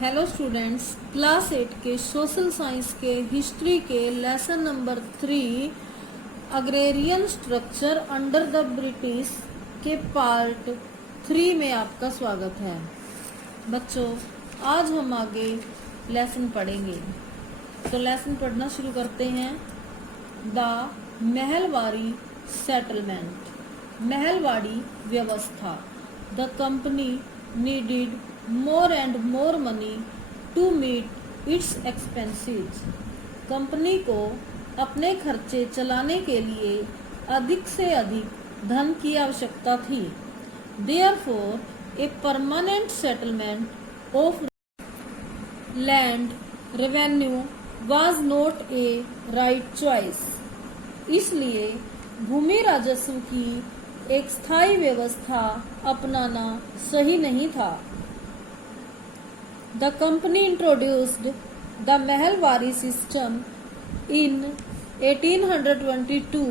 Hello students, class 8 के social science के history के lesson number 3 agrarian structure under the British के part 3 में आपका स्वागत है। बच्चों, आज हम आगे लेसन पढ़ेंगे, तो लेसन पढ़ना शुरू करते हैं। द महलवाड़ी सेटलमेंट, महलवाड़ी व्यवस्था। The company needed more and more money to meet its expenses. Company को अपने खर्चे चलाने के लिए अधिक से अधिक धन की आवश्यकता थी। Therefore, a permanent settlement of land revenue was not a right choice. इसलिए भूमि राजस्व की एक स्थायी व्यवस्था अपनाना सही नहीं था। The company introduced the Mahalwari system in 1822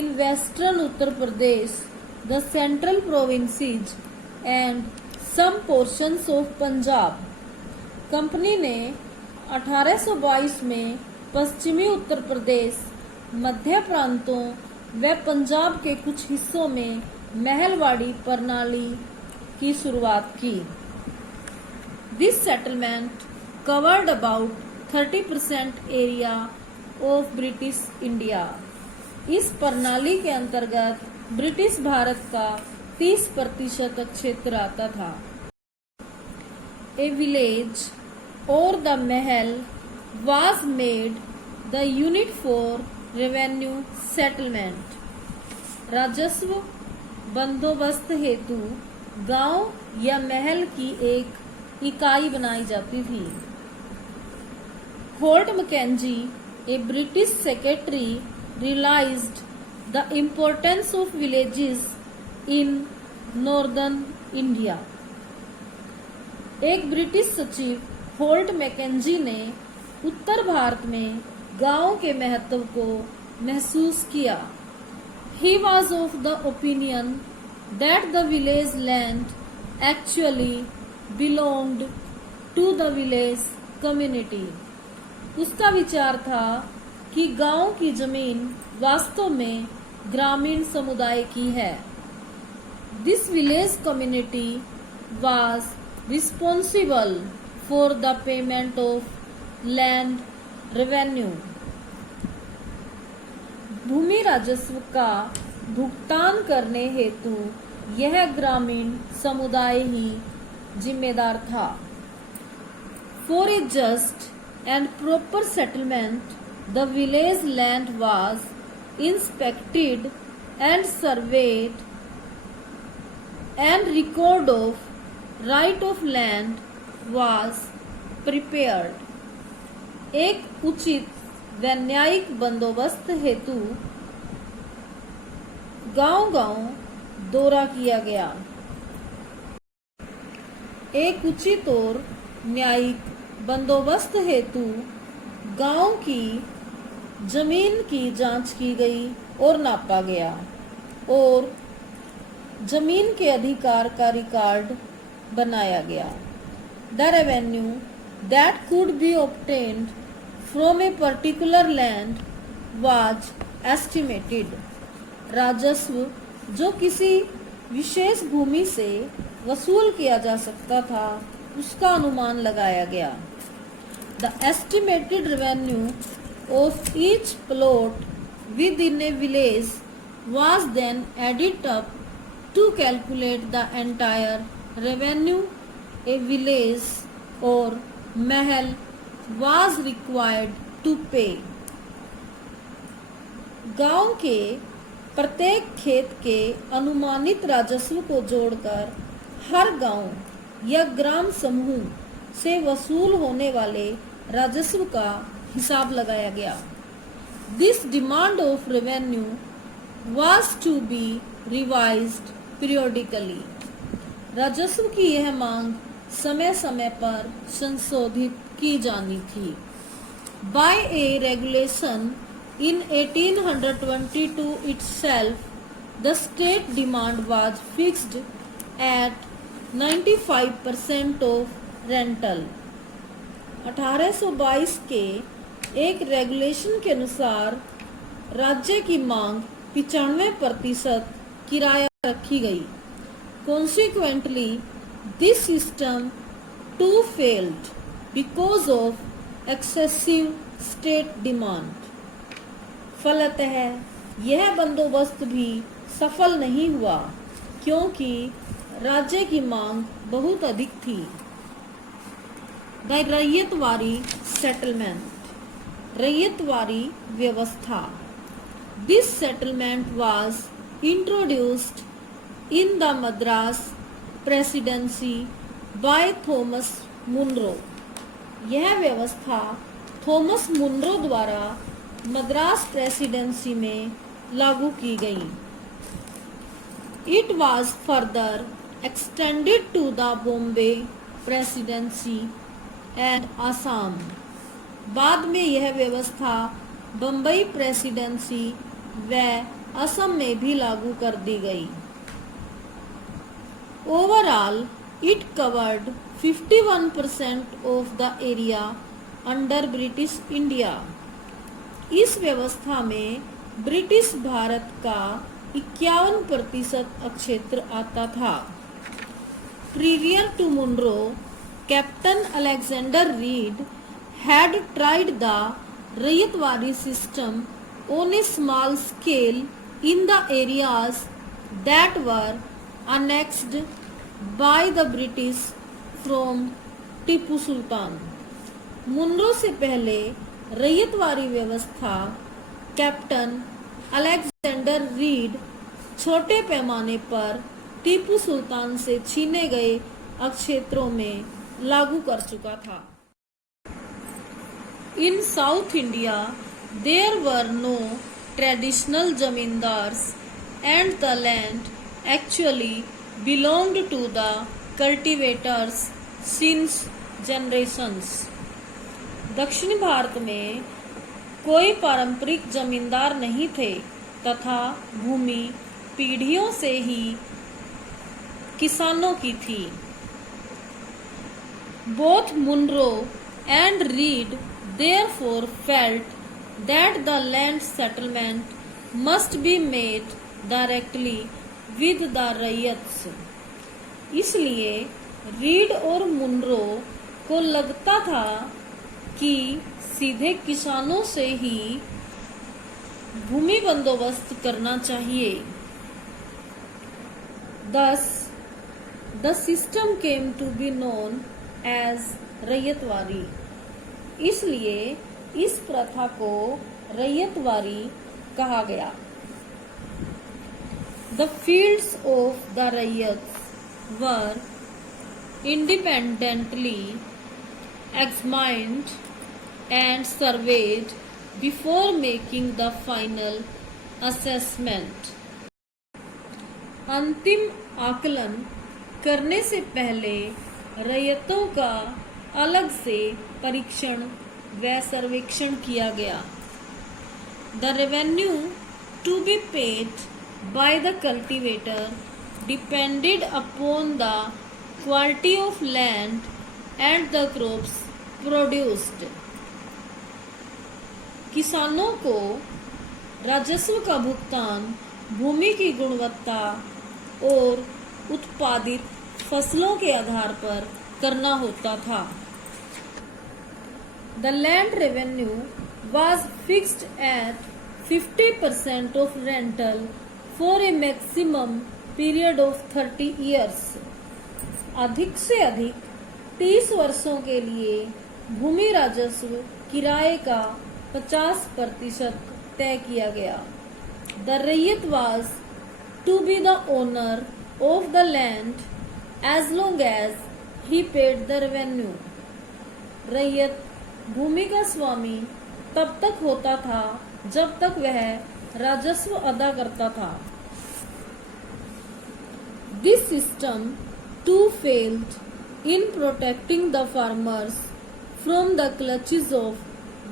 in western Uttar Pradesh, the central provinces and some portions of Punjab. Company ने 1822 में पश्चिमी उत्तर प्रदेश, मध्य प्रांतों व पंजाब के कुछ हिस्सों में महलवाड़ी प्रणाली की शुरुआत की। This settlement covered about 30% area of British India. इस प्रणाली के अंतर्गत ब्रिटिश भारत का 30% क्षेत्र आता था। A village or the Mahal was made the unit for revenue settlement. राजस्व बंदोबस्त हेतु गांव या महल की एक इकाई बनाई जाती थी। Holt Mackenzie, a British secretary, realised the importance of villages in northern India. एक ब्रिटिश सचिव होल्ट मैकेंजी ने उत्तर भारत में गांव के महत्व को महसूस किया। He was of the opinion that the village land actually belonged to the village community. उसका विचार था कि गांव की जमीन वास्तव में ग्रामीण समुदाय की है। This village community was responsible for the payment of land revenue. भूमि राजस्व का भुगतान करने हेतु यह ग्रामीण समुदाय ही जिम्मेदार था। For a just and proper settlement, the village land was inspected and surveyed, and record of right of land was prepared. एक उचित व न्यायिक बंदोबस्त हेतु गांव-गांव दौरा किया गया। एक उचित और न्यायिक बंदोबस्त हेतु गांव की जमीन की जांच की गई और नापा गया और जमीन के अधिकार का रिकॉर्ड बनाया गया। The revenue that could be obtained from a particular land was estimated. राजस्व जो किसी विशेष भूमि से वसूल किया जा सकता था, उसका अनुमान लगाया गया। The estimated revenue of each plot within a village was then added up to calculate the entire revenue a village और महल was required to pay. गांव के प्रत्येक खेत के अनुमानित राजस्व को जोड़कर हर गांव या ग्राम समूह से वसूल होने वाले राजस्व का हिसाब लगाया गया। This demand of revenue was to be revised periodically. राजस्व की यह मांग समय समय पर संशोधित की जानी थी। By a regulation in 1822 itself, the state demand was fixed at 95% of rental. 1822 के एक रेगुलेशन के अनुसार राज्य की मांग 95% किराया रखी गई। Consequently this system too failed because of excessive state demand. फलतः यह बंदोबस्त भी सफल नहीं हुआ क्योंकि राज्य की मांग बहुत अधिक थी। द रैयतवारी सेटलमेंट, रैयतवारी व्यवस्था। This settlement was introduced in the Madras Presidency by Thomas Munro. यह व्यवस्था थॉमस मुनरो द्वारा मद्रास प्रेसिडेंसी में लागू की गई। It was further extended to the Bombay Presidency and Assam। बाद में यह व्यवस्था बम्बई प्रेसिडेंसी व असम में भी लागू कर दी गई। Overall it covered 51% of the area under British India. इस व्यवस्था में ब्रिटिश भारत का 51% क्षेत्र आता था। Prior to Munro, captain Alexander Read had tried the ryotwari system on a small scale in the areas that were annexed by the British from Tipu Sultan. Munro से पहले रैयतवारी व्यवस्था कैप्टन अलेक्जेंडर रीड छोटे पैमाने पर टीपू सुल्तान से छीने गए क्षेत्रों में लागू कर चुका था। In South India, there were no traditional zamindars and the land actually belonged to the cultivators since generations। दक्षिण भारत में कोई पारंपरिक जमींदार नहीं थे तथा भूमि पीढ़ियों से ही किसानों की थी। Both Munro and Reed therefore felt that the land settlement must be made directly with the rayats। इसलिए रीड और मुनरो को लगता था कि सीधे किसानों से ही भूमि बंदोबस्त करना चाहिए। Thus, the system came to be known as ryotwari. इसलिए इस प्रथा को रैयतवारी कहा गया। The fields of the rayats were independently examined and surveyed before making the final assessment। अंतिम आकलन करने से पहले रैयतों का अलग से परीक्षण व सर्वेक्षण किया गया। The revenue to be paid by the cultivator depended upon the quality of land and the crops produced। किसानों को राजस्व का भुगतान भूमि की गुणवत्ता और उत्पादित फसलों के आधार पर करना होता था। The land revenue was fixed at 50% of rental for a maximum period of 30 years। अधिक से अधिक 30 वर्षों के लिए भूमि राजस्व किराए का 50% तय किया गया। The रैयत was to be the owner of the land as long as he paid the revenue। रैयत भूमि का स्वामी तब तक होता था जब तक वह राजस्व अदा करता था। This system too failed in protecting the farmers from the clutches of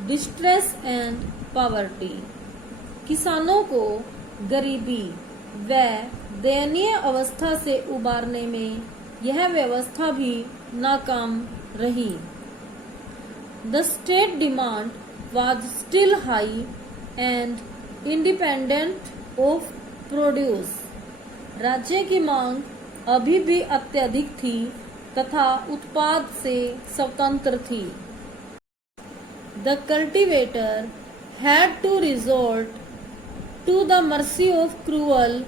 distress and poverty। किसानों को गरीबी व दयनीय अवस्था से उबारने में यह व्यवस्था भी नाकाम रही। The state demand was still high and independent of produce. राज्य की मांग अभी भी अत्यधिक थी तथा उत्पाद से स्वतंत्र थी. The cultivator had to resort to the mercy of cruel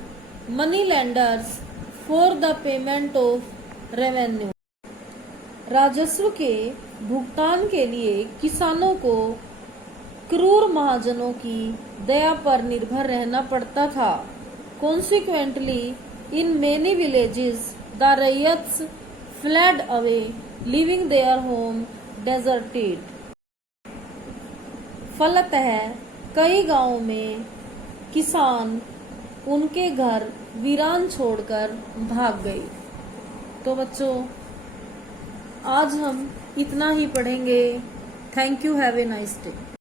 moneylenders for the payment of revenue. राजस्व के भुगतान के लिए किसानों को क्रूर महाजनों की दया पर निर्भर रहना पड़ता था. Consequently, in many villages, the ryots fled away, leaving their home deserted. फलतः कई गांवों में किसान उनके घर वीरान छोड़कर भाग गए. तो बच्चों, आज हम इतना ही पढ़ेंगे. Thank you. Have a nice day.